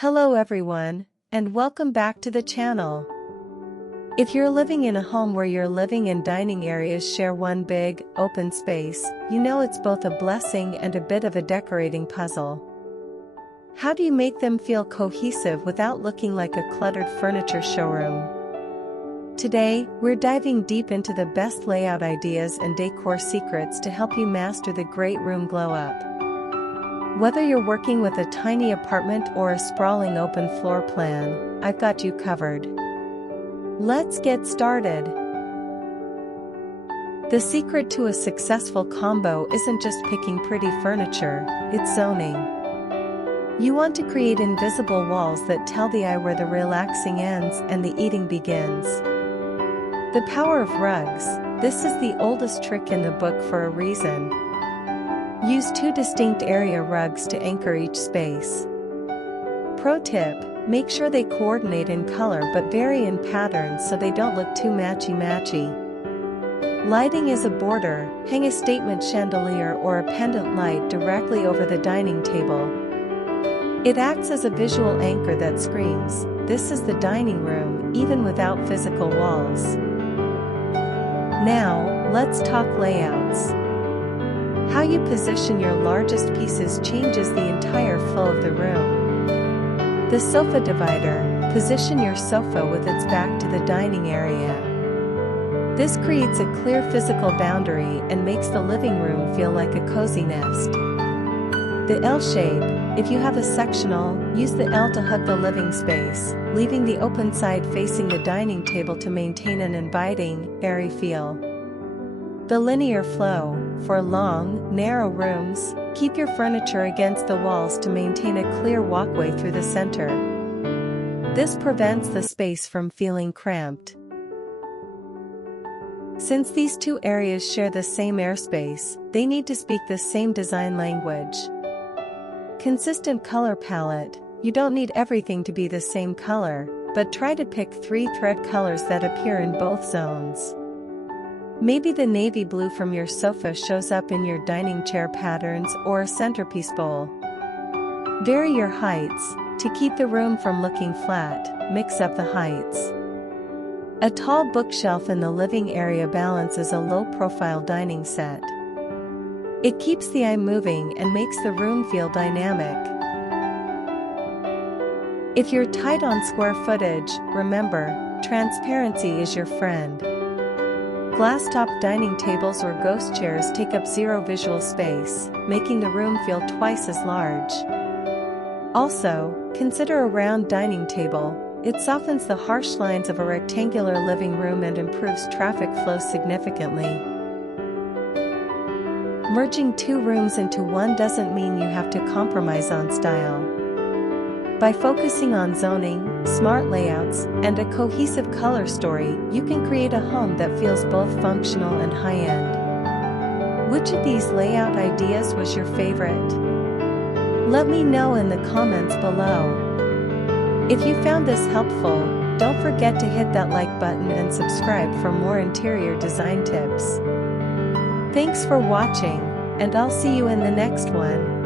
Hello everyone, and welcome back to the channel. If you're living in a home where your living and dining areas share one big, open space, you know it's both a blessing and a bit of a decorating puzzle. How do you make them feel cohesive without looking like a cluttered furniture showroom? Today, we're diving deep into the best layout ideas and decor secrets to help you master the great room glow-up. Whether you're working with a tiny apartment or a sprawling open floor plan, I've got you covered. Let's get started. The secret to a successful combo isn't just picking pretty furniture, it's zoning. You want to create invisible walls that tell the eye where the relaxing ends and the eating begins. The power of rugs. This is the oldest trick in the book for a reason. Use two distinct area rugs to anchor each space. Pro tip: make sure they coordinate in color but vary in patterns so they don't look too matchy-matchy. Lighting is a border. Hang a statement chandelier or a pendant light directly over the dining table. It acts as a visual anchor that screams, "This is the dining room," even without physical walls. Now, let's talk layouts. How you position your largest pieces changes the entire flow of the room. The sofa divider. Position your sofa with its back to the dining area. This creates a clear physical boundary and makes the living room feel like a cozy nest. The L shape. If you have a sectional, use the L to hug the living space, leaving the open side facing the dining table to maintain an inviting, airy feel. The linear flow. For long, narrow rooms, keep your furniture against the walls to maintain a clear walkway through the center. This prevents the space from feeling cramped. Since these two areas share the same airspace, they need to speak the same design language. Consistent color palette. You don't need everything to be the same color, but try to pick 3 thread colors that appear in both zones. Maybe the navy blue from your sofa shows up in your dining chair patterns or a centerpiece bowl. Vary your heights. To keep the room from looking flat, mix up the heights. A tall bookshelf in the living area balances a low-profile dining set. It keeps the eye moving and makes the room feel dynamic. If you're tight on square footage, remember, transparency is your friend. Glass-top dining tables or ghost chairs take up zero visual space, making the room feel twice as large. Also, consider a round dining table. It softens the harsh lines of a rectangular living room and improves traffic flow significantly. Merging 2 rooms into one doesn't mean you have to compromise on style. By focusing on zoning, smart layouts, and a cohesive color story, you can create a home that feels both functional and high-end. Which of these layout ideas was your favorite? Let me know in the comments below. If you found this helpful, don't forget to hit that like button and subscribe for more interior design tips. Thanks for watching, and I'll see you in the next one.